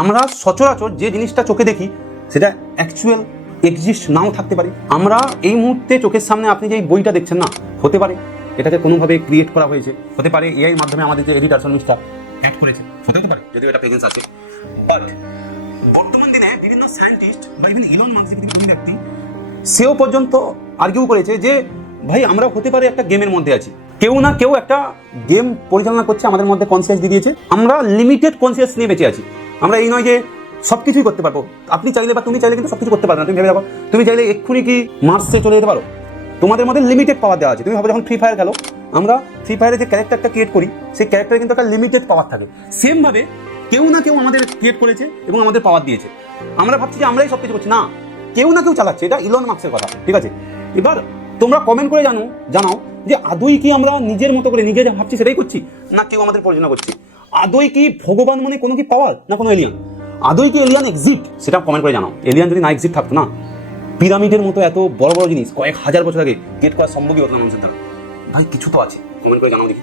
আমরা সচরাচর যে জিনিসটা চোখে দেখি সেটা অ্যাকচুয়াল এক্সিস্ট নাও থাকতে পারে। আমরা এই মুহূর্তে চোখের সামনে আপনি যে বইটা দেখছেন না, হতে পারে এটাকে কোনোভাবে ক্রিয়েট করা হয়েছে, হতে পারে এআই মাধ্যমে আমাদের যে এডিটার মিস্টার অ্যাড করেছে, হতে পারে, যদিও এটা প্রেজেন্স আছে। বাট বর্তমান দিনে বিভিন্ন সায়েন্টিস্ট বা ইভেন ইলন মাস্ক কোনো ব্যক্তি, সেও পর্যন্ত আর্গিউ করেছে যে ভাই আমরা হতে পারে একটা গেমের মধ্যে আছি, কেউ না কেউ একটা গেম পরিচালনা করছে, আমাদের মধ্যে কনসিয়াস দিয়ে দিয়েছে, আমরা লিমিটেড কনসিয়াস নিয়ে বেঁচে আছি। আমরা এই নয় যে সব কিছুই করতে পারবো, আপনি চাইলে বা তুমি চাইলে কিন্তু সব কিছু করতে পারবে না। তুমি ভেবে দেখো, তুমি চাইলে এক্ষুনি কি মার্সে চলে যেতে পারো? তোমাদের মধ্যে লিমিটেড পাওয়ার দেওয়া আছে। তুমি ভাবো যখন ফ্রি ফায়ার খেলো, আমরা ফ্রি ফায়ারে যে ক্যারেক্টারটা ক্রিয়েট করি, সেই ক্যারেক্টারে কিন্তু একটা লিমিটেড পাওয়ার থাকে। সেমভাবে কেউ না কেউ আমাদের ক্রিয়েট করেছে এবং আমাদের পাওয়ার দিয়েছে। আমরা ভাবছি যে আমরাই সব কিছু করছি, না, কেউ না কেউ চালাচ্ছে। এটা ইলন মাস্কের কথা, ঠিক আছে? এবার তোমরা কমেন্ট করে জানাও যে আদৌ কি আমরা নিজের মতো করে নিজে যা ভাবছি সেটাই করছি, না কেউ আমাদের পরিচালনা করছে? আদৌ কি ভগবান মানে কোনো কি পাওয়ার, না কোনো এলিয়ান? আদৌ কি এলিয়ান এক্সিস্ট, সেটা কমেন্ট করে জানাও। এলিয়ান যদি না এক্সিস্ট থাকতো না, পিরামিডের মতো এত বড় বড় জিনিস কয়েক হাজার বছর আগে গেট করা সম্ভবই হতো না মানুষের দ্বারা। ভাই কিছু তো আছে, কমেন্ট করে জানাও দেখি।